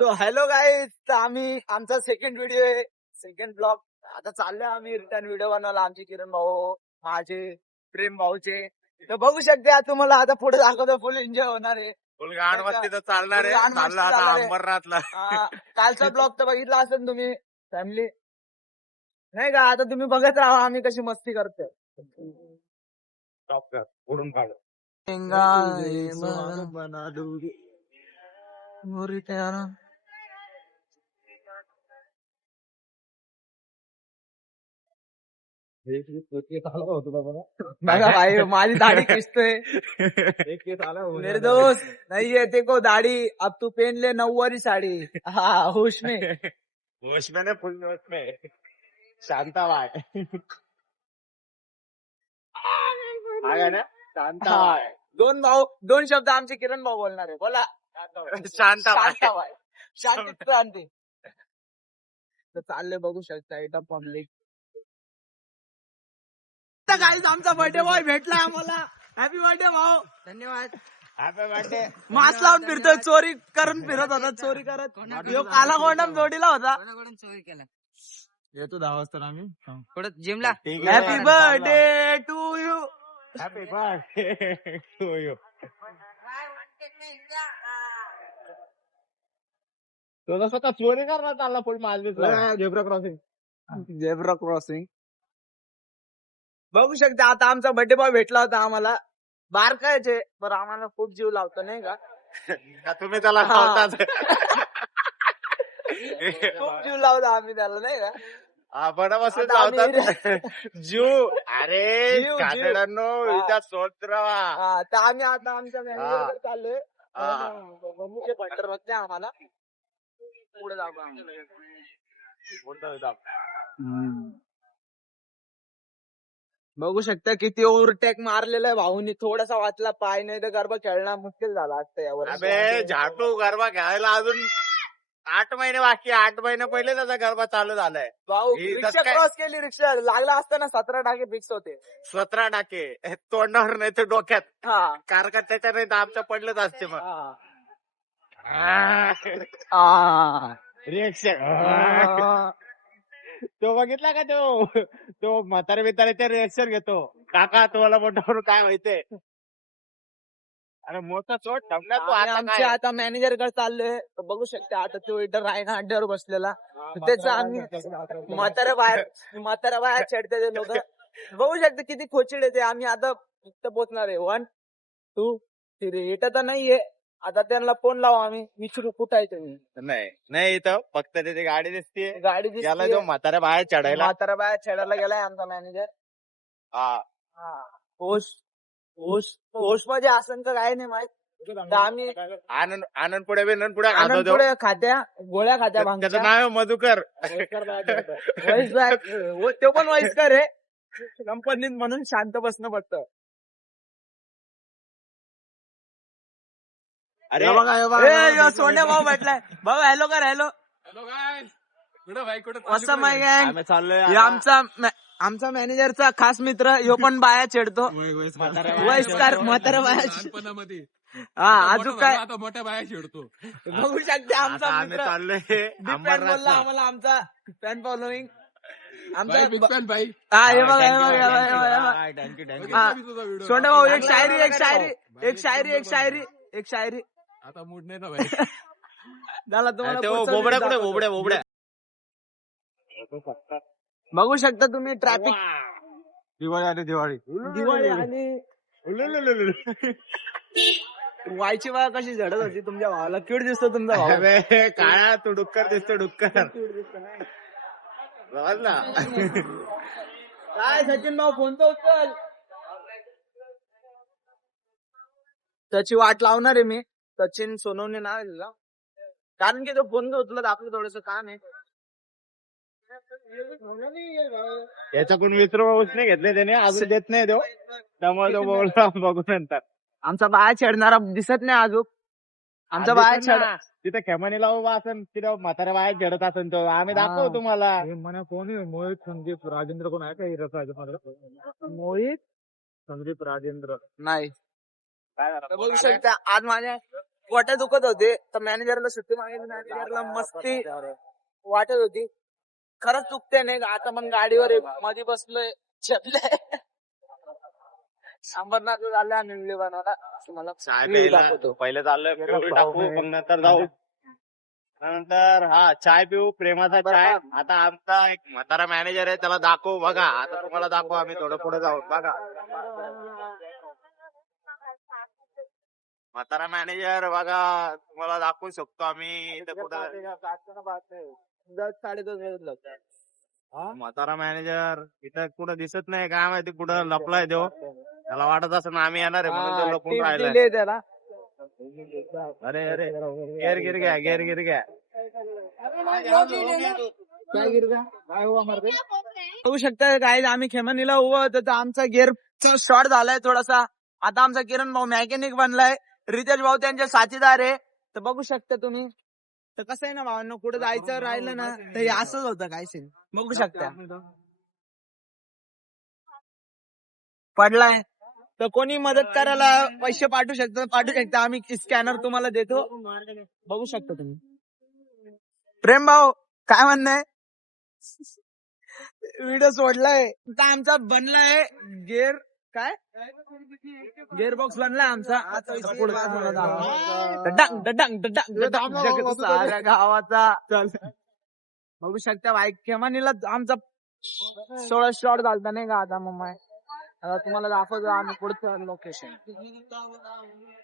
तो hello guys, तर आम्ही आमचा सेकंड व्हिडिओ आहे, सेकंड ब्लॉग. आता चाललोय आम्ही रिटर्न व्हिडिओ बनवायला. आमचे किरण भाऊ, माझे, प्रेम भाऊचे. तर बघू शकते तुम्हाला आता पुढे दाखवतो. फुल एन्जॉय होणार आहे. फुल गाण मस्ती तर चालणार आहे. गाण मस्ती चाललं आता चालणार आहे. अंबरनाथला. कालचा ब्लॉग तर बघितला असेल तुम्ही, फॅमिली नाही का? आता तुम्ही बघत राहा आम्ही कशी मस्ती करतोय. उडून काढ. बघा भाई, माझी दाढी खिचतोय. मेरे दोस्त नहीं है देखो दाढ़ी, अब तू पहन ले नऊवारी साड़ी. हाँ, होश में. होश में फुल जोश में. शांताबाय. आहे ना शांताबाय. दोन शब्द आमचे किरण भाऊ बोलणार आहे. बोला. शांताबाय. शांताबाई. शांती क्रांती. तर चालले बघू शकता इथं पब्लिक. गाईज आमचा बर्थडे बॉय भेटला आम्हाला. हॅपी बर्थडे भाऊ. धन्यवाद. Happy birthday. मास्क लावून फिरतोय, चोरी करून फिरत होता. चोरी करत यो काला कोंडम जोडीला होता. चोरी केला येतो 10 वाजता आम्ही पुढे जिमला. Happy birthday to you. Happy birthday to you. तो स्वतः चोरी करणार चालला फुल मालदीवला. Zebra crossing. बघू शकता आता आमचा बर्थडे बॉय भेटला होता आम्हाला. बारकायचे बरं, आम्हाला खूप जीव लावतो नाही का? तुम्ही त्याला लावतात. खूप जीव लावतो आम्ही त्याला नाही का? आपण बसून आता आम्ही लावतात जीव. अरे जीव. कातड्यांनो इथं सोत्रा. तर आम्ही आता आमच्या मॅनेजरकडे चाललोय. मुख्य भट्टर बघते आम्हाला. पुढे जाऊ आम्ही. बघू शकता किती ओव्हरटेक मारलेला आहे भाऊनी. थोडासा वाचला पाय, नाही तर गरबा खेळणं मुश्किल झाला असतं यावर. अबे झाटू गरबा खेळायला अजून 8 महिने बाकी. 8 महिने पहिले त्याचा गरबा चालू झालाय. भाऊ ही रिक्षा कसं काय? क्रॉस केली. रिक्षा लागला असताना 17 टाके फिक्स होते. 17 टाके तोंडावर नाही तर डोक्यात. हा कार का त्याच्या नाही तर आमच्या पडलंच असते मग. रिएक्शन तो बघितला का? तो म्हातारे बितारे रिएक्शन घेतो. काका तुम्हाला मोठ्यावरून काय माहितीये? अरे मोठा चोट थांबला तू आता आमच्या काय? आता मॅनेजरकडे चाललोय. तर बघू शकता आता तो इथं रायना अड्ड्यावर बसलेला. त्याचं आम्ही म्हाताऱ्या बाहेर चढते ते लोक. बघू शकता किती खोचिड येते. आम्ही आता इथं पोहोचणार आहे. 1 2 3. इथं तर नाहीये. आता त्यांना फोन लावू आम्ही, विचारू कुठं आहे तुम्ही. नाही इथं फक्त त्याची गाडी दिसते. गाडी याला दिसते. जो म्हाताऱ्या बाहेर चढायला. म्हाताऱ्या बाहेर चढायला गेलाय आमचा मॅनेजर. होश मध्ये असं तर काय नाही माहित. तर आम्ही आनंद पुढे पुढे आनंदपुढे खात्या गोळ्या खात्या त्याचं भांगच्या. नाव आहे मधुकर. तो पण वयस्कर आहे कंपनीत, म्हणून शांत बसणं पडतं. अरे सोन्या भाऊ भेटलाय. भाऊ हॅलो कर. हॅलो असं माहिती आम्ही चाललोय आमचा मॅनेजरचा खास मित्र. ह्यो पण बाया छेडतो. वयस्कर म्हातारा बाया. अजून काय आता मोठ्या बाया खेळतो. बघू शकते आमचा आम्ही मित्र. चाललोय बिग फॅन बोलला आम्हाला. आमचा फॅन फॉलोईंग आमचा. बिग फॅन बाई. हा हे बघा हे बघा. थँक्यू. सोन्या भाऊ एक शायरी. आता मूड नाही ना बाई. झाला तुम्हाला पुढचा बोबड्या video कुठे? दाखवतो. बोबड्या बघू शकता तुम्ही ट्रॅफिक. दिवाळी दिवाळी आणि वायची बाया कशी झडत होती तुमच्या भावाला. क्यूट दिसतो तुमचा भाऊ. अबे, काळा तू डुक्कर दिसतो डुक्कर. ना काय सचिन भाऊ फोन तर उचल. त्याची वाट लावणार आहे मी. सचिन सोनवणे नाव आहे तुला, कारण की तो फोन उचलत आपलं थोडस काम आहे. याच्याकडून मित्र नाही घेतले त्याने अजून देत नाही तो. त्यामुळे तो बोलला बघू नंतर. आमचा बाया छेडणारा दिसत नाही अजून. आमचा बाया छेड तिथे खेमानीला उभा असेल, तिथे म्हाताऱ्या बाहेर झेडत असेल तो. आम्ही दाखवू तुम्हाला. मला कोण मोहित संदीप राजेंद्र कोण आहे का? मोहित संदीप राजेंद्र नाही. काय झालं? बघू शकता आज माझ्या पोटात दुखत होते तर मॅनेजरला सुट्टी मागितली. मॅनेजरला मस्ती वाटत होती. खरंच चुकते नाही. आता मग गाडीवर मध्ये बसलोय चपले अंबरनाथ झालं आणि इडली बनवला. मला चाय view प्यायला दाखवतो. पहिले चाललोय पिऊ टाकू मग नंतर जाऊ. नंतर हा चाय पिऊ प्रेमाचा चाय. आता आमचा एक म्हातारा मॅनेजर आहे त्याला दाखवू बघा. आता तुम्हाला दाखवू आम्ही थोडं पुढे जाऊ बघा. म्हातारा मॅनेजर बघा तुम्हाला दाखवू शकतो आम्ही इथं कुठं. 10:30 म्हातारा मॅनेजर इथं कुठं दिसत नाही काय माहिती कुठं लपलाय देव. त्याला वाटत असं ना आम्ही येणार आहे म्हणून तो लपून राहिलाय. दिले त्याला. अरे अरे गेर गिर गया गेर गिर गया. बघू शकता काय आम्ही खेमानीला उभं होतो तर आमचा गिअरचा शॉर्ट झालाय थोडासा. आता आमचा किरण भाऊ मेकॅनिक बनलाय. रितेश भाऊ त्यांचे साथीदार आहे. तर बघू शकता तुम्ही. तर कसं आहे ना भावांनो कुठे जायचं राहिलं ना तर हे असंच होतं काय सीन बघू शकता. पडलाय तर कोणी मदत करायला पैसे पाठवू शकता. आम्ही स्कॅनर तुम्हाला देतो. बघू शकता तुम्ही. प्रेम भाऊ काय म्हणणं आहे. व्हिडिओ सोडलाय तर आमचा बनलाय गेअर काय गेअर बॉक्स बनलाय आमचा. आता डडंग डडंग डडंग डडंग जग साऱ्या गावाचा. बघू शकता बाईक केमानीला आमचा 16 शॉट झालता नाही का. आता मम्मा आता तुम्हाला दाखवतो आम्ही पुढचं लोकेशन.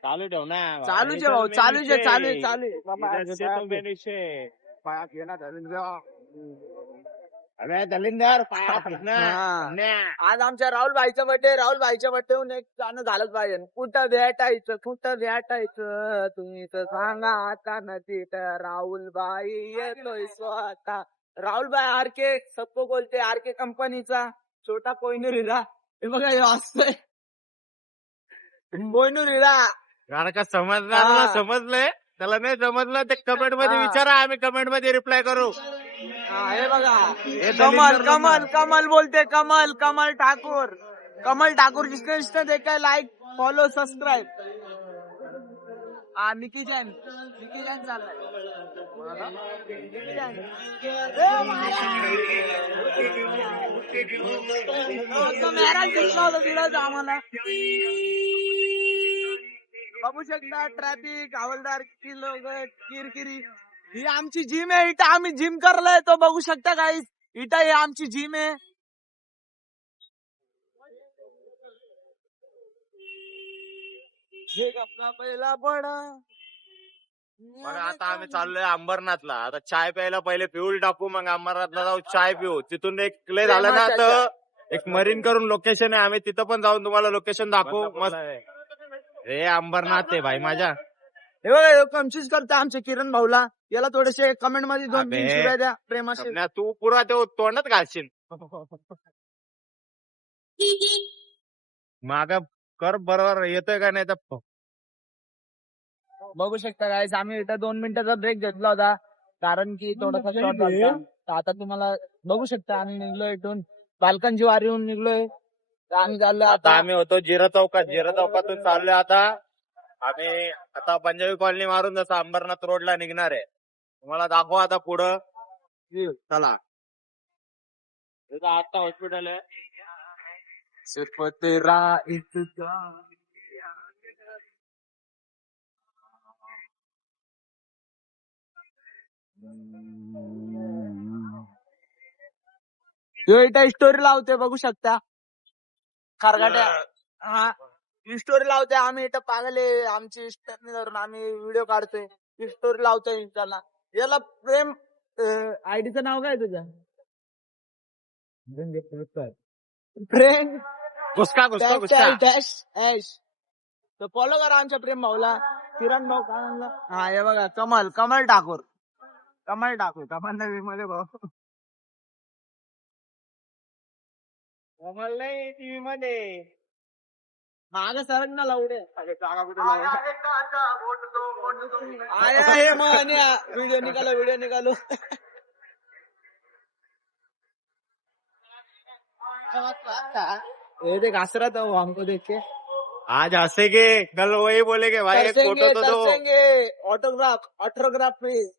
चालू ठेव ना. चालूच आहे भाऊ चालूच आहे चालू आहे बाबा. अरे दलिंदर आज आमच्या राहुल भाईचा बर्थडे. राहुल भाईच्या बर्थडेहून एक गाणं झालंच पाहिजे. कुठं भेटायचं तुम्ही तर सांगा आता न तिथं राहुल भाई येतोय स्वतः. राहुल भाई आरके सबको बोलते आरके कंपनीचा छोटा कोहिनूर हिरा. हे बघा हे असतंय कोहिनूर हिरा. कारण का समजणार समजलंय त्याला नाही समजलं ते कमेंट मध्ये विचारा. आम्ही कमेंट मध्ये रिप्लाय करू. हे बघा कमल बोलते कमल ठाकूर जिसने जिसने देखा है लाइक फॉलो सब्सक्राइब. निकी जैन चाललाय. दिसला होता तिलाच आम्हाला. बघू शकता ट्रॅफिक हवालदार की लोक किरकिरी. ही आमची जिम आहे. इथं आम्ही जिम करलाय तो बघू शकता काही. इथं ही आमची जिम आहे. अपना पहिला बडा. बघा आता आम्ही चाललोय अंबरनाथला. आता चाय प्यायला पहिले फ्युल टाकू मग अंबरनाथला जाऊ चाय पिऊ. तिथून एक क्ले झालं ना तर एक मरीन करून लोकेशन आहे. आम्ही तिथं पण जाऊन तुम्हाला लोकेशन दाखवू. मस्त हे अंबरनाथ आहे भाई माझ्या. हे बघा कन्फ्युज करतो आमच्या किरण भाऊला. याला थोडेसे कमेंट मध्ये 2-3 शिव्या द्या प्रेमाशी. तू पुरा तो तोंडच घालशील माग कर बरोबर येतोय का नाही तर. बघू शकता गाईस आम्ही इथं 2 मिनिटाचा ब्रेक घेतला होता कारण की थोडासा शॉर्ट झाला. तर आता तुम्हाला बघू शकता आम्ही निघलोय इथून बालकांची वारीहून निघलोय. आम्ही चाललोय आता आम्ही होतो जिरा चौकातून चाललोय आता आम्ही. आता पंजाबी कॉलनी मारून जसं अंबरनाथ रोडला निघणार आहे. तुम्हाला दाखवा आता पुढं. चला आता हॉस्पिटल आहे. सिर्फ तेरा इंतजार. इथं स्टोरी लावते बघू शकता. खारगाट्या हा स्टोरी लावते. आम्ही इथं पागले आमची स्टॅपनी धरून आम्ही व्हिडिओ काढतोय. स्टोरी लावतोय इंस्टाला. याला प्रेम आयडीचं नाव काय तुझं. प्रेम डॅश ऍश. तर फॉलो करा आमच्या प्रेम भाऊला. किरण भाऊ काय म्हणलं. हा हे बघा कमल ठाकूर कमल नवी मध्ये भाऊ. कमल नाही टीव्ही मध्ये. माग सरक ना लावडे. आया हे म्हण्या व्हिडिओ निकालो. ये देख हंस रहा था वो हमको देख के. आज हंसेंगे कल वही बोलेंगे भाई एक तरसेंगे फोटो तो दो। तरसेंगे ऑटोग्राफ प्लीज।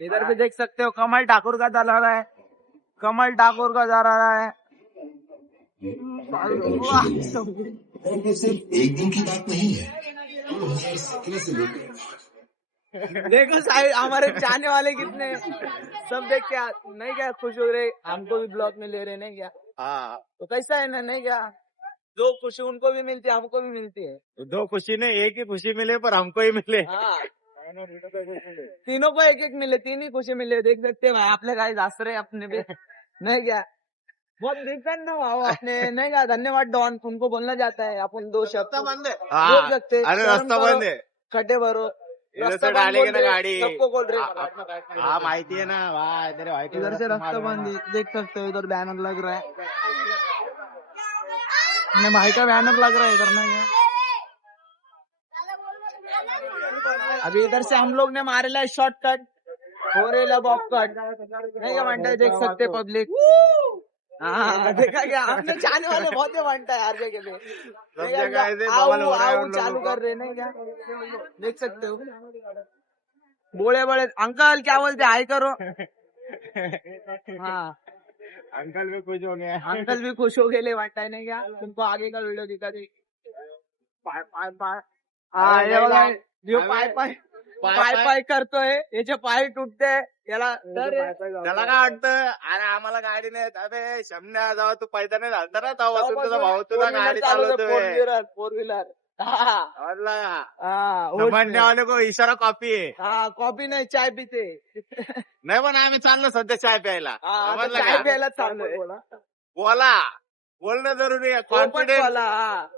इधर भी देख सकते हो कमल ठाकुर का जा रहा है, कमल ठाकुर का जा रहा है। वाह, और वो सिर्फ एक दिन की बात नहीं है 2017 से लेकर देखो साहिब हमारे चाहने वाले कितने हैं। सब देख क्या नहीं क्या खुश हो रहे, हमको भी ब्लॉग में ले रहे नहीं क्या, हाँ तो कैसा है ना नहीं क्या, जो खुशी उनको भी मिलती है हमको भी मिलती है। दो खुशी ने एक ही खुशी मिले पर हमको ही मिले। हाँ तीनों को एक एक मिले, तीन ही खुशी मिले। देख सकते हैं भाई आपले काय हंस रहे अपने भी नहीं क्या, बहुत डिपेंड ना भाव अपने नहीं क्या। धन्यवाद डॉन, उनको बोलना जाता है अपन दो शब्द बोल हाँ सकते। अरे शर्म रास्ता करो, बंद है खड्डे भरो, इधर रास्ता से बंद डालेंगे बोल ना रहे, गाड़ी। सबको बोल रहे। हाँ माहिती है ना वाह तेरे भाई को इधर से रास्ता मालूम है बंद ना। है, देख सकते हो इधर बैनर लग रहा है, अपने भाई का बैनर लग रहा है इधर ना क्या। अभी इधर से हम लोग ने मारेला है शॉर्टकट, हो रेला बॉब कट नहीं क्या बनता है, देख सकते पब्लिक। हाँ देखा क्या, हमने जाने वाले बहुत ही बनता है हर जगह पे। सब जगह ऐसे बवाल हो रहा है उन लोगों चालू को। कर रहे नहीं क्या, देख सकते हो। बड़े बड़े अंकल क्या बोलते हाय करो। हाँ अंकल भी कुछ हो गया। अंकल भी खुश हो गए वाटता है नहीं क्या, तुमको आगे का वीडियो दिखा दे। हाँ अरे हे बघा, नाही, जो आम्ही- पाय पाय पाय- पाय पाय- पाय करतोय, याचे पाय तुटते याला तर त्याला काय वाटतं अरे आम्हाला गाडी नाही अबे शमण्या जाऊ तू पैदा नाही झालता ना तेव्हा तुझा भाऊ तुला गाडी चालवतोय. फोर व्हीलर समजने वाले को इशारा कॉपी आहे. हाँ कॉफी नहीं चाय पीते। नाही पण आम्ही चाललो सध्या चाय प्यायला. हाँ आता समजलं चाय का? प्यायला चाललोय। बोला बोलणं जरुरी आहे. पोपट कॉन्फिडेंस वाला, हाँ.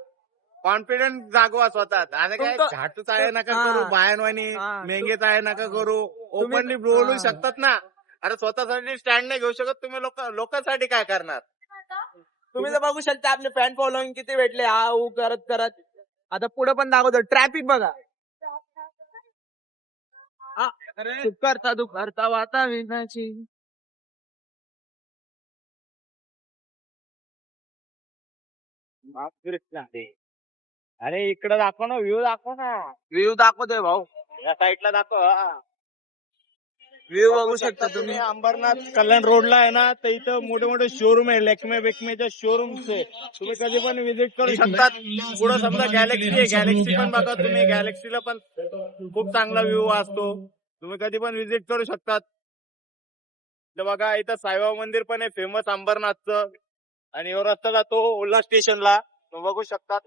कॉन्फिडन्स जागवा स्वतःत. आणि काय तुमचं- झाटूच आहे नका हा. करू बायांवानी हा. मेंगेच आहे नका करू. तुम्ही- ओपनली बोलू हा. शकतात ना. अरे स्वतःसाठी स्टँड नाही घेऊ शकत तुम्ही लोकांसाठी काय करणार. तुम्ही तर बघू शकता आपले फॅन फॉलोईंग किती भेटले, हा ऊ करत करत. आता पुढे पण दाखवतो ट्रॅफिक बघा. हा, तू करता वाता विनाची. अरे इकडे दाखव ना व्ह्यू दाखव ना. व्ह्यू दाखवतोय भाऊ, या साईडला दाखव. व्ह्यू बघू शकता तुम्ही. अंबरनाथ कल्याण रोडला आहे ना तर इथं मोठे मोठे शोरूम आहे. लेक्मे बेक्मेच्या शोरूम्स आहे. तुम्ही कधी पण व्हिजिट करू शकतात. पुढे समजा गॅलेक्सी आहे, गॅलेक्सी पण बघा तुम्ही. गॅलेक्सीला पण खूप चांगला व्ह्यू असतो. तुम्ही कधी पण व्हिजिट करू शकतात. तर बघा इथं साईबाबा मंदिर पण आहे फेमस अंबरनाथचं. आणि ह्यो रस्ता जातो ओला स्टेशनला, तो बघू शकतात.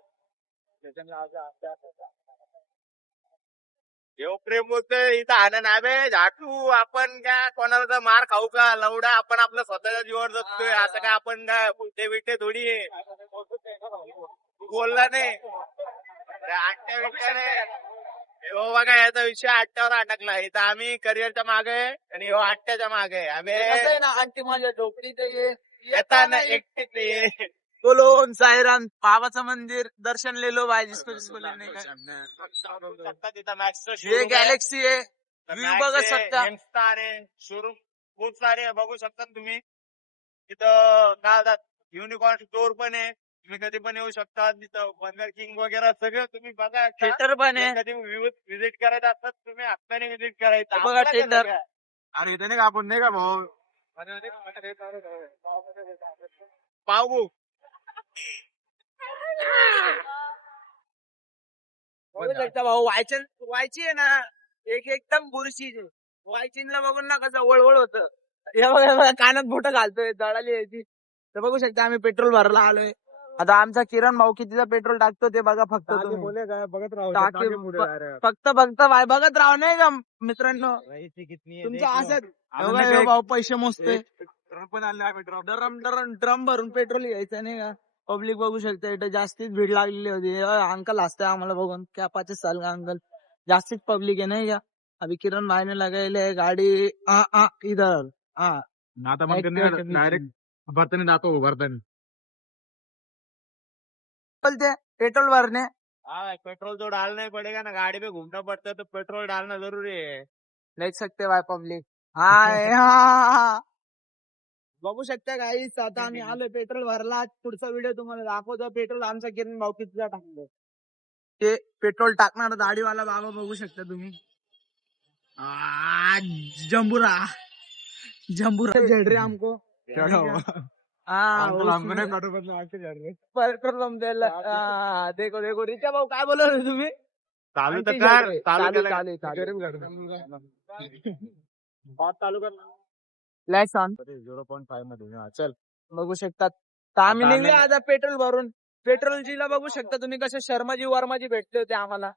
देव प्रेम बोलतोय इथं आनंद आहे झाटू. आपण काय कोणाला तर मार खाऊ का लवडा. आपण आपलं स्वतःच्या जीवावर जगतोय. असं काय आपण काय उलटे बिलटे थोडी आहे. तू बोलला नाही आट्या बिट्याने. हो बघा याचा विषय आट्यावर अटकला. इथं आम्ही करिअरच्या मागे आहे आणि हो आट्याच्या मागे आहे. कसं आम्ही आहे ना, आणखी माझ्या झोपडीत ये येताना एकटीच ये. बोलो ओम साईराम, बाबाचं मंदिर दर्शन ले लो भाई, जिसको जिसको लेने का. तिथं मॅक्स ये गॅलेक्सी आहे, व्ह्यू बघू शकता. शोरूम खूप सारे आहे, बघू शकता तुम्ही. तिथं काय म्हणतात युनिकॉर्न स्टोर पण आहे. तुम्ही कधी पण येऊ शकता. तिथं बर्गर किंग वगैरे सगळं तुम्ही बघा. थिएटर पण आहे. कधी व्हिजिट करायचं असतात तुम्ही हक्काने व्हिजिट करायचं. बघा आपलं काय theater. सगळं. अरे इथे नाही का आपण नाही का भाऊ पाहू बघू शकता भाऊ, व्हायची आहे ना एक एकदम बुरशी. व्हायचीनला बघून ना कसं वळवळ होतं. हे बघा कानात बोट घालतोय, जळाली याची. तर बघू शकता आम्ही पेट्रोल भरायला आलोय. आता आमचा किरण भाऊ कितीचा पेट्रोल टाकतो ते बघा फक्त तुम्ही. बघत टाके फक्त भाई बघत राहा नाही का मित्रांनो. तुमचं असं बघा, हे भाऊ पैसे मोजते. पण आले ड्रम भरून पेट्रोल घ्यायचं नाही का. पब्लिक बघू शकते इथे जास्तीच भीड लागलेली होती. अंकल हसताय आम्हाला बघून, क्या 25 साल का अंकल. जास्तीच पब्लिक आहे नाही का. अभी किरण भाई ने लगाइले गाडी इधर. हाँ आता मग डायरेक्ट भरताना दाखव भरताना. बोलते पेट्रोल भरने. हाँ पेट्रोल तो डालना ही पड़ेगा ना. गाड़ी में घूमना पड़ता है तो पेट्रोल डालना जरूरी है. देख सकते भाई पब्लिक. हाँ बघू शकता गाईस आता आम्ही आलोय पेट्रोल भरला पुढचा व्हिडिओ तुम्हाला दाखवतो पेट्रोल आमचा किरण भाऊ कितीला टाकतो ते पेट्रोल टाकणार दाढीवाला बाबा बघू शकता तुम्ही जंबुरा जंबुरा झड़ रहे हमको हाँ पेट्रोल पंप देखो देखो रिचा भाऊ काय बोलत होते तुम्ही चालू तर 90 कर झाले. चालू चालू, चालू कर लाईट्स ऑन 0.5 मध्ये हा, चल बघू शकतात तर आम्ही आता निघले आम्ही- आता पेट्रोल भरून पेट्रोलजीला बघू शकता तुम्ही कसे शर्माजी वर्माजी भेटते होते आम्हाला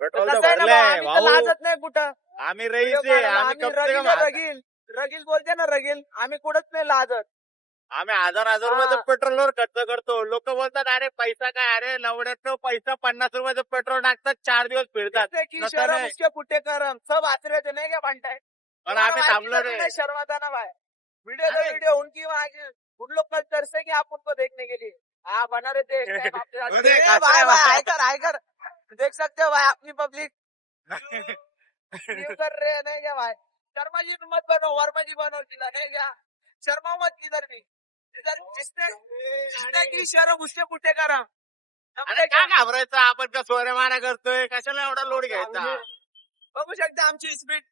पेट्रोल कसं आहे ना भाऊ, आम्ही तर लाजत नाही कुठं आम्ही व्हिडिओ रईस आहे काढायला. आम्ही आम्ही कम से रगील कम आहे, रगील रगील बोलते ना रगील आम्ही कुठंच नाही लाजत आम्ही हजार रुपयाचं पेट्रोलवर खर्च करतो लोक बोलतात अरे पैसा काय अरे 99 पैसा 50 रुपयाचं पेट्रोल टाकतात 4 दिवस फिरतात जैसे की नसं शर्म नाही. उसके पुट्टे करम सब आचरे थे नहीं क्या बनता है पण आम्ही थांबलो रे शर्माता ना भाई वीडियो तो अरे. वीडियो उनकी वहाँ की उन लोग कल तरसे कि आप उनको देखने के लिए हाँ बना रहे थे एक time आपके साथ। अरे, ए, कैसा भाई है भाई भाई? आयकर आयकर देख सकते हो भाई अपनी पब्लिक कर रहे हैं नहीं क्या भाई शर्मा जी मत बनो वर्मा जी बनो जिला नहीं क्या शर्मा मत किधर भी इधर जिसने की शर्म उसके पुट्टे करम अरे काय घाबरायचं आपण का सोरे मारा करतोय कशाला एवढा लोड घ्यायचा बघू शकता आमची स्पीड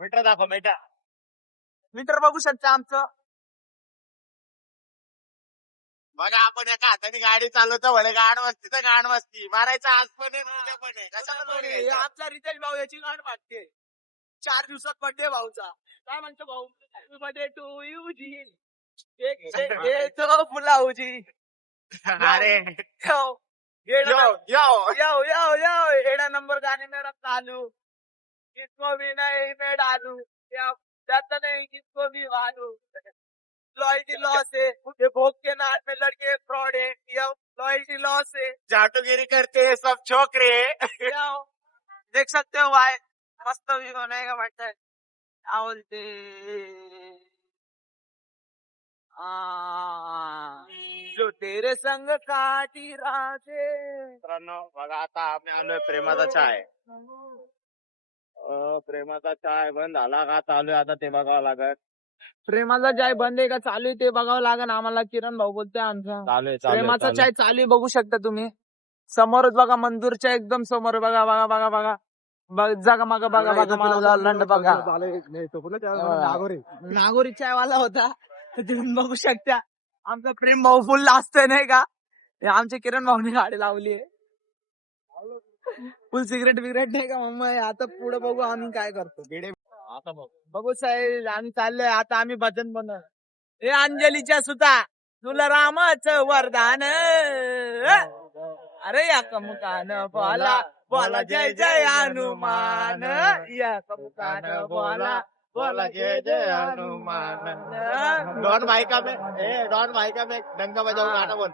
मीटर दाखव मीटर मीटर बघू शकता आमचं बघा आपण एका हाताने गाडी चालवतो म्हणे गाड मस्ती तर गाड मस्ती मारायचं आज पण आहे उद्या पण आहे कशाला लोड हे घ्यायचा आमचा रितेश भाऊ याची गाठ वाटते 4 दिवसात बर्थडे भाऊचा काय म्हणतो भाऊ बर्थडे टू यू जी तो फुलाऊजी अरे यो यो यो यो यो यो एड़ा नंबर गाने मेरा चालू किसको भी नहीं मैं डालू या जाता नहीं किसको भी मालू लॉयल्टी लॉस है ये भोग के नाट में लड़के फ्रॉड है या लॉयल्टी लॉस है जाटूगिरी करते हैं सब छोकरे क्या हो? देख सकते हो भाई मस्त भी होने का बैठा है क्या बोलते जो तेरे संग काटी राते मित्रांनो बघा आता आम्ही आलोय प्रेमाचा चाय प्रेमाचा चाय बंद झाला का चालू आहे आता ते बघावं लागत प्रेमाचा चाय बंद आहे का चालू आहे ते बघावं लागेल आम्हाला किरण भाऊ बोलतोय आमचा चालू आहे प्रेमाचा चाय चालू आहे बघू शकता तुम्ही समोरच बघा मंजूरच्या एकदम समोर बघा बघा बघा बघा बघ जागा मागा बघा बघा मला लंड बघा नागोरी चाय वाला होता तर तुम्ही बघू शकता आमचा प्रेम भाऊ फुल असतोय नाही का हे आमच्या किरण भाऊने गाडी लावली आहे फुल सिगरेट बिगरेट नाही का मम्मा आता पुढे बघू आम्ही काय करतो आता बघ बघू साहेब आम्ही चाललोय आता आम्ही भजन बनव हे अंजलीच्या सुता तुला रामाचं वरदान अरे या कमुकान बोला बोला जय जय हनुमान या कमुकान बोला बोला जय जय हनुमान डॉन माइका में डॉन माइका में डंका बजाओ गाना बोल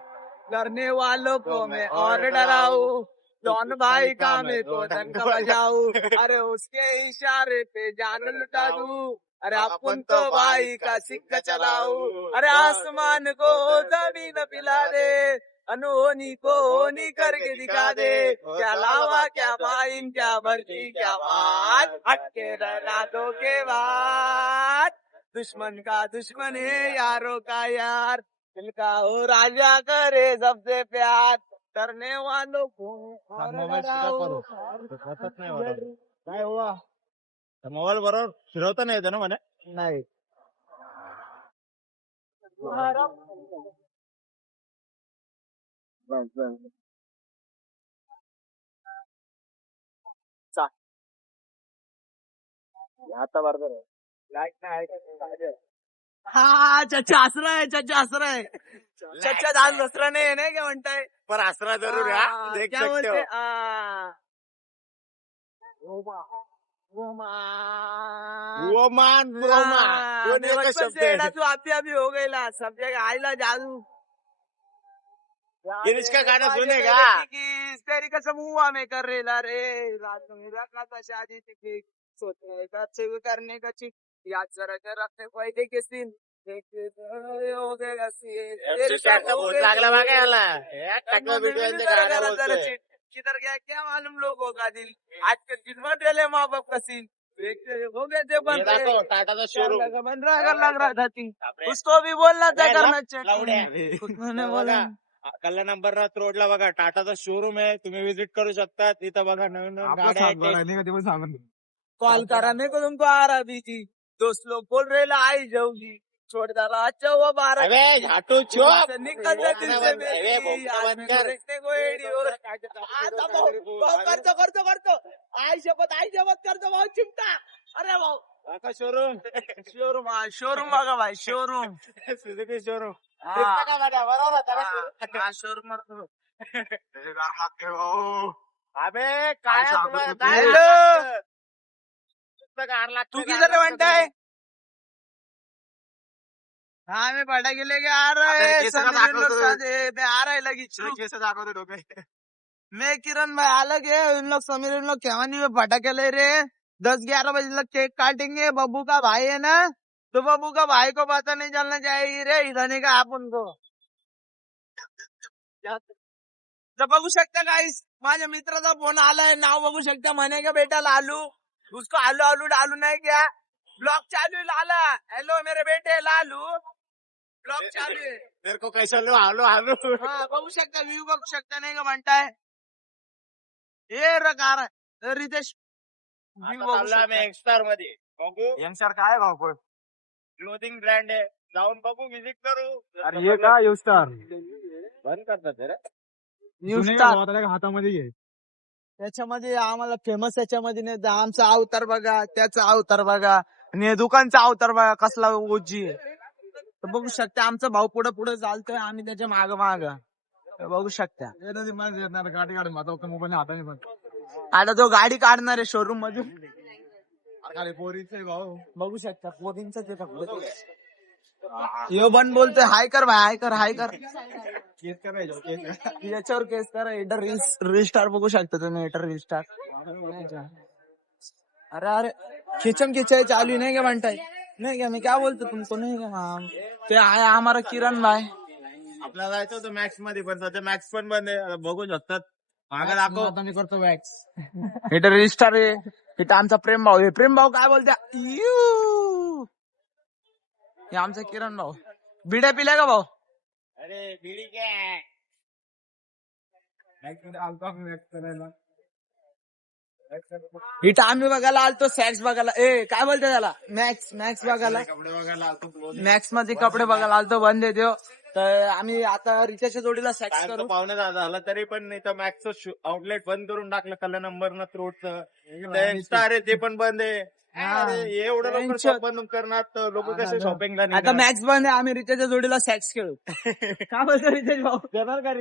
करने वालों को मैं और डराऊ डॉन भाई का मैं तो डंका बजाऊ अरे उसके इशारे पे जान लुटा दूं अरे अपन तो भाई का सिक्का चलाऊ अरे आसमान को जमीन पिला दे अनहोनी को होनी करके दिखा दे क्या लावा क्या माइन क्या मर्जी क्या बात हटके रहना दो के बाद दुश्मन का दुश्मन है यारों का यार दिल का हो राजा करे सबसे प्यार करने वालों को और डराओ। काय हुआ मोबाईल बरोबर फिरवता नाही येतं ना म्हणे नाही आता बरोबर हा चचा हसरा है चचा हसरा है चचा आज हसरा नहीं है ना क्या म्हणताय पर आसरा जरूर है हाँ, देख क्या सकते बोलते हो वो वो मान ब्रोमा दोन एकच शब्द आहे. तू अभी अभी हो गईला सब जगह आईला जादू गिरीश का गाना सुनेगा तेरी कसम हुआ मैं कर रेला रे रात में रखा था शादी थी सोच रहे था अच्छे करने का चिक याद जरा कर रखने को देखे सीन हो गएगा बहुत लागला बघा याला हे टाकलं व्हिडिओ गाणं बोलतोय. किधर गया क्या मालूम लोगों का दिल आज के दिन में डेले माँ बाप का सीन हो गया ते बन रहे दाखव, टाटाचा शोरूम बन रहा अगर लग रहा था कि उसको भी बोलना था करना लावड्या. मैंने बघा, बोला कल्याण अंबरनाथ रोडला बघा टाटाचा शोरूम आहे, तुम्ही विजिट करू शकता. तिथं बघा नवीन नवीन गाड्या आहेत. कॉल करा मेरे को तुमको आ रहा बीजी दोस्त लोग बोल रहे ला आई जाऊंगी छोड़ डाला अच्छा हुआ 12 अबे झाटू चोप निकल जा दिल से अबे, मेरी भोपळा आज बंद मेरे कर. को देखने को एडी हो रहा है. आता भाऊ करतो आई शपथ करतो भाऊ चिमटा अरे भाऊ काका शोरूम शोरूम बघा भाई शोरूम सुझुकी शोरूम हा. बरोबर आहे, त्याला शोरूम. अबे काय तुला काय हॅलो. लागतं? नुसतं गार लागतं, तू गार किधर लागतं म्हणताय तुला. हाँ मैं पटाखे लेके आ रहा है केस का समीर दाखवतो लोग तू. साथ है, मैं आ रहा है लगी केस दाखवतो डोके. मैं किरण भाई अलग है उन लोग समीर उन लोग केवानी में पटाखे ले रहे हैं 10-11 बजे तक केक काटेंगे बब्बू का भाई है ना तो बब्बू का भाई को पता नहीं चलना चाहिए रे इधर नहीं का आप उनको तर बघू शकता गाईस माझ्या मित्राचा फोन आलाय नाव बघू शकता म्हणे का बेटा लालू उसको आलू आलू डालू नाही क्या ब्लॉग चालू है लाला हेलो मेरे बेटे लालू ब्लॉग चालू है तेरे को कैसा लो आलो आलो. हा बघू शकता व्ह्यू बघू शकता नाही का म्हणताय हे रकार रितेश आता चाललो आम्ही यंगस्टार मध्ये बघू. यंगस्टर काय भाऊ पण क्लोथिंग ब्रँड आहे, जाऊन बघू, विजिट करू. अरे ये का यू स्टार बंद करतात रे. न्यू स्टार हातामध्ये घे. त्याच्यामध्ये आम्हाला फेमस याच्यामध्ये नाही तर आमचा अवतार बघा त्याचा अवतार बघा आणि हे दुकानचा अवतार बघा कसला ओजी आहे तर बघू शकता आमचा भाऊ पुढे पुढे चालतोय आम्ही त्याच्या माग माग बघू शकता गाडी काढ माझा मोबाईल हाताने पण आता तो गाडी काढणार आहे शोरूम मधून अरे पोरीच भाऊ बघू शकता पोरींच यो बन बोलतोय हाय कर भाई हाय कर केस करायचो केस. याच्यावर केस करा एटर रिस्टार बघू शकता तुम्ही एटर रिस्टार अरे अरे खिचम खिचाई चालू नाही का म्हणताय नाही का मी काय बोलतो तुमको नाही का माम ते आहे आम्हाला किरण भाई आपल्याला जायचं होतं मॅक्स मध्ये पण सध्या मॅक्स पण बंद आहे. आता बघू शकतात. मागं दाखव. आता मी करतो वॅक्स. एटर रिस्टार आहे इथं आमचा प्रेम भाऊ आहे प्रेम भाऊ काय बोलत्या हे आमचा किरण भाऊ बिड्या पिल्या का भाऊ अरे बिडी काय आलतो आम्ही वॅक्स करायला. इथं आम्ही बघायला आलतो सॅक्स बघायला काय बोलते त्याला मॅक्स बघायला कपडे बघायला आलतो. मॅक्स मध्ये कपडे बघायला आलतो बंद देतो तर आम्ही आता रिचाच्या जोडीला सॅक्स टाइम तर करू पावणे 10 झाला तरी पण नाही तर मॅक्सचं आउटलेट बंद करून टाकलं कल्याण अंबरनाथ रोडचं. यंगस्टार आहे ते पण बंद आहे. हा. अरे एवढं लवकर त्यांच्या- शॉप बंद करणार तर लोक कसे हा. शॉपिंगला आता मॅक्स बंद आहे आम्ही रिचाच्या जोडीला सॅक्स खेळू काय बोलतो रिचाज भाऊ देणार का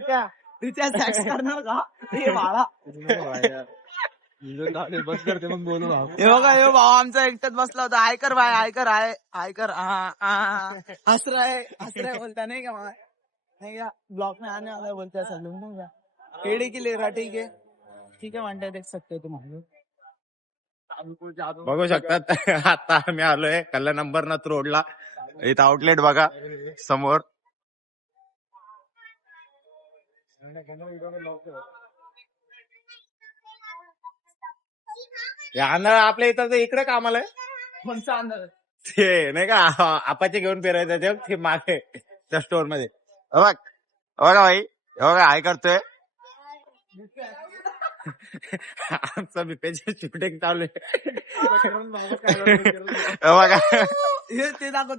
रिचाज सॅक्स करणार का हे बाळा बस करते मग बोलू भाऊ. हे बघा हे भाऊ आमचा एकटाच बसला होता हाय कर भाई हाय कर हस रहा बोलता नहीं का नहीं का ब्लॉक में आने वाला है बोलते ऐसा लोग नहीं का केड़ी की ले रहा ठीक है म्हणताय देख सकते हो तुम बघू शकतात. आता आम्ही आलोय कल्याण अंबरनाथ रोडला. इथं आउटलेट बघा समोर. अंधार आपल्या इथं तर इकडे कामाला आहे कोणचा अंदाज ते नाही का आपाचे घेऊन फिरायचं ते मागे त्या स्टोर मध्ये. बघा भाई बघा काय करतोय आमचा बिपेचे शूटिंग चालू आहे. बघा हे ते दाखव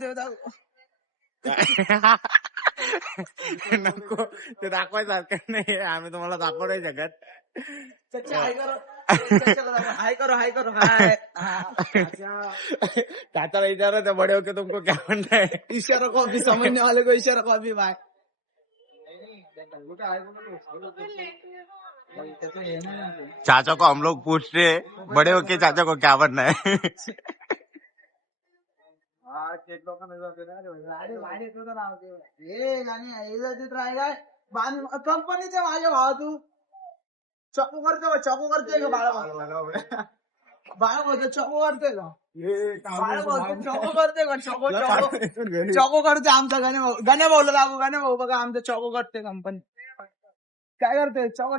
नको ते दाखवायसारखं नाही. आम्ही तुम्हाला दाखवू नाही शकत. हाय करो हाय त्याचा विचार त्या बडे होके तुमको क्या म्हणणं आहे. इशारा को अभी समझने वाले को इशारा को अभी भाई चाचा को हम लोग पूछ रहे हैं, बड़े होके चाचा को क्या बनना है. कंपनीचे माझ्या भावा तू चॉको करतोय का बाळा बोलतो चॉको करतोय का बाळा बोलतो चॉको करतोय का चॉको करतोय आमचा गण्या भाऊला दाखव गण्या भाऊ बघा आमचं चॉको करतोय कंपनी काय करतोय चॉको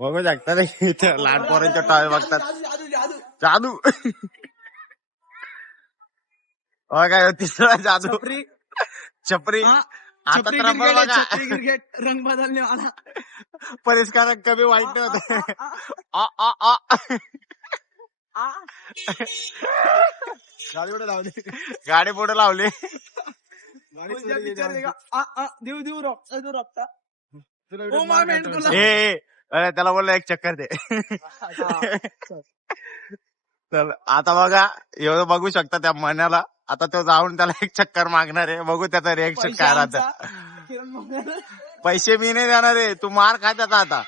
बघू शकता रे इथे लहान पोरांच्या टॉय बघतात. जादू काय तिसरा जादू छपरी. आता तर आपण बघा क्रिकेट रंग बदलने वाला. परिष्कार कमी वाईट होते. गाडी पुढे लावली. देऊ रोखता. ए अरे त्याला बोललं एक चक्कर दे. चल आता बघा एवढं बघू शकता त्या मनाला. आता तो जाऊन त्याला एक चक्कर मागणार आहे. बघू त्याचं रिएक्शन काय राहतं. पैसे मी नाही देणार आहे. तू मार खा त्याचा आता.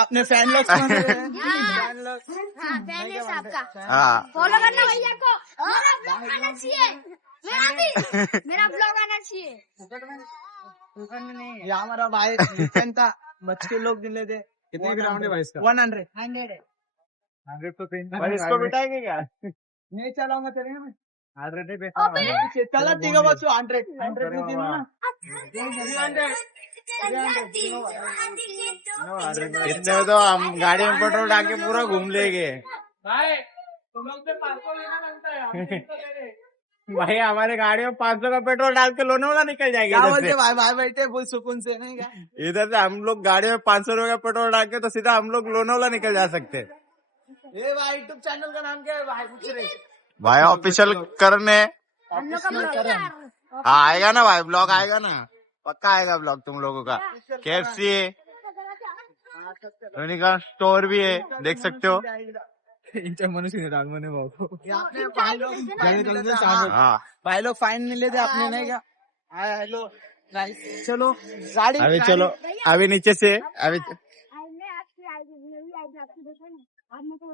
अपने फैन लोग फैन लोग हाँ फैन है आपका हा फॉलो करना भैया को मेरा ब्लॉग आना चाहिए मेरा ब्लॉग आना चाहिए ये हमारा भाई फैन था. बच्चे लोग दिले थे. कितने ग्राउंड है भाई इसका? 100 100 तो तीन पर इसको बिठाएंगे क्या? नहीं चलाऊंगा तेरे में. 100 ही अबे! बेचना चला ठीक है बच्चों 100 में तीनों ना. इतने तो हम गाड़ी में पेट्रोल डाल के पूरा घूम लेंगे. भाई हमारे गाड़ी में 500 का पेट्रोल डाल के लोनावाला निकल जाएंगे क्या इधर बोलते से. भाई भाई बैठे फुल सुकून से नहीं क्या. इधर से हम लोग गाड़ी में 500 रुपए का पेट्रोल डाल के तो सीधा हम लोग लोनावाला निकल जा सकते हैं. ये भाई यूट्यूब चैनल का नाम क्या है भाई पूछ रहे. भाई ऑफिशियल करने. हम लोग का ब्लॉग हाँ आएगा ना भाई ब्लॉग आएगा ना. पक्का आएगा ब्लॉग तुम लोगों का. KFC है का स्टोर भी है देख सकते हो. इंच्या मनुष्य डाल मने भाऊ. आपने भाई लोग हाँ भाई लोग फाइन मिले थे आपने नहीं क्या. हेलो गाइस चलो गाड़ी अभी चलो अभी नीचे से अभी हमने आपकी आईडी मेरी आईडी आपकी देखो ना आपने तो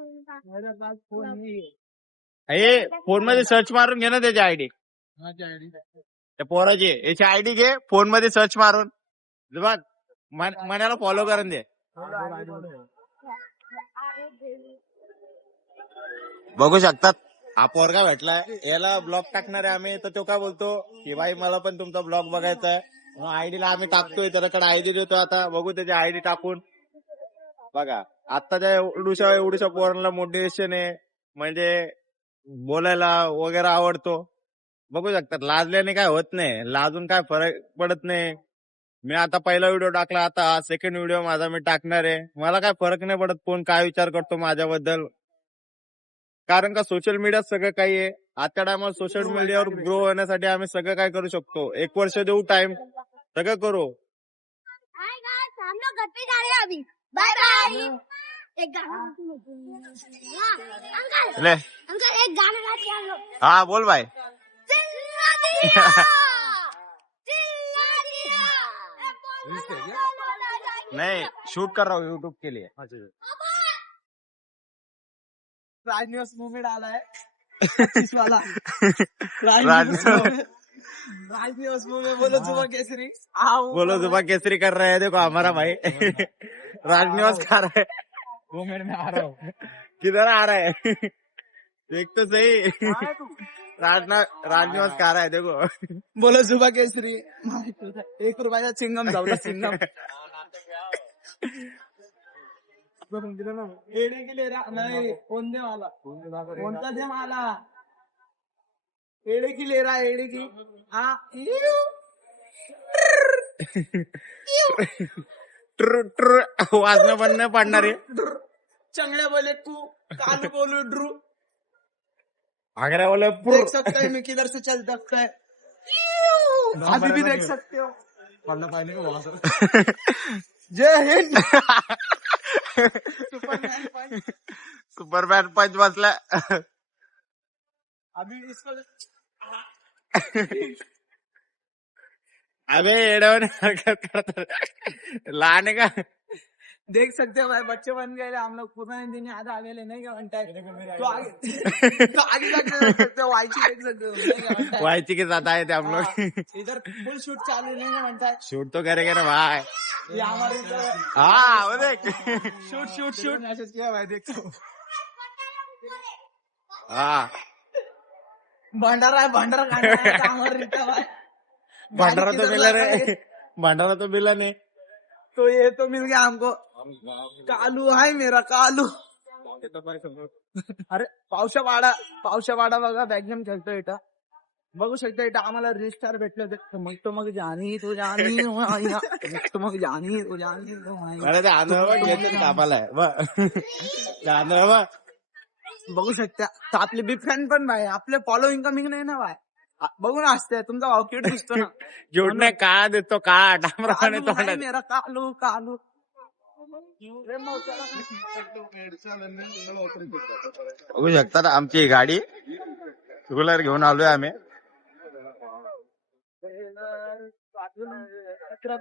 मेरे पास फोन नहीं है. ये फोन मध्ये सर्च मारून घे ना त्याची आयडी. माझी आयडी त्या पोराची याची आयडी घे फोन मध्ये सर्च मारून बघ मनाला फॉलो करून दे. बघू शकतात हा पोरगा भेटलाय याला ब्लॉग टाकणार आहे आम्ही. तर तो काय बोलतो की भाई मला पण तुमचा ब्लॉग बघायचा आहे. आयडीला आम्ही टाकतोय त्याच्याकडे आयडी देतो. आता बघू त्याची आयडी टाकून. बघा आता त्या एवढूशा पोरांना मोटिवेशन आहे म्हणजे बोलायला वगैरे आवडतो. बघू शकतात लाजल्याने काय होत नाही. लाजून काय फरक पडत नाही. मी आता पहिला व्हिडिओ टाकला आता सेकंड व्हिडिओ माझा मी टाकणार आहे. मला काय फरक नाही पडत कोण काय विचार करतो माझ्याबद्दल. कारण का सोशल मीडियात सगळं काही आहे. आजच्या टायमाला सोशल मीडियावर ग्रो होण्यासाठी आम्ही सगळं काय करू शकतो. 1 वर्ष देऊ टाइम सगळं करू. हाय गाइस हम लोग घर पे जा रहे हैं अभी बाय बाय. एक गाना अंकल ले अंकल एक गाना गाते हैं हम लोग. हा बोल भाई. चिल्ला दिया चिल्ला दिया नहीं शूट कर रहा हूँ यूट्यूब के लिए. राजनिवास मुंह में डाला है 25 वाला. राजनिवास मुंह में बोलो सुबह केसरी. बोलो सुबह केसरी कर रहे हैं. देखो हमारा भाई राजनिवास खा रहा है. 2 मिनट में आ रहा हूँ. किधर आ रहा है देख तो सही. राजनिवास खा रहा है देखो. बोलो सुबह केसरी. 1 रुपयाचा चिंगम जाऊला चिंगम. येणे की लेरा नाही कोण दे मला कोणता दे मला. येडे की लेरा येडे की हा ट्रू ट्रू वाजणं पण नाही पडणार आहे. चंगड्या बोले तू कालू बोलू ड्रू. आगरा बोले देख सकते हैं मैं किधर से चल सकता है. अभी भी देख सकते हो. पढ़ना पाएंगे वहां से. जय हिंद. सुपरमॅन पंच बसला. अभी इसको अबे येडवणे हरकत करतात. लहान आहे का. देख सकते हो भाई बच्चे बन गए हम लोग. पुराने दिन याद आ गए नहीं क्या बनता है. तो आगे जाके देख सकते हो. वाईची देख सकते हो नहीं क्या बनता है. वायची के साथ आए थे हम लोग. इधर फुल शूट चालू नहीं क्या बनता है. शूट तो करेंगे ना भाई. ये हमारे इधर हाँ वो देख शूट शूट शूट मैसेज किया भाई देखो. हाँ भंडारा है भंडारा खाना है हमारे इधर भाई. भंडारा तो मिला रे, भंडारा तो मिला नहीं. तो ये तो मिल गया हमको. कालू आहे मेरा कालू. अरे पावसावाडा बघा बॅगेम खेळतो इथं. बघू शकता इथं आम्हाला रजिस्टर भेटले होते. मग जाणी तू जाणी मग जाणी तू जाणी. अरे ते आंध्र घेतो कामाला आहे ते आंध्र. बघू शकता तर आपले बिग फॅन पण भाई आपले फॉलो इन्कमिंग नाही ना भाई. बघू ना असते तुमचा भाव क्यूट दिसतो ना. जोडणे का देतो का डांबराने कालू आहे तोंडात. मेरा कालू कालू. बघू शकता आमची गाडी टू व्हीलर घेऊन आलोय आम्ही. कचरा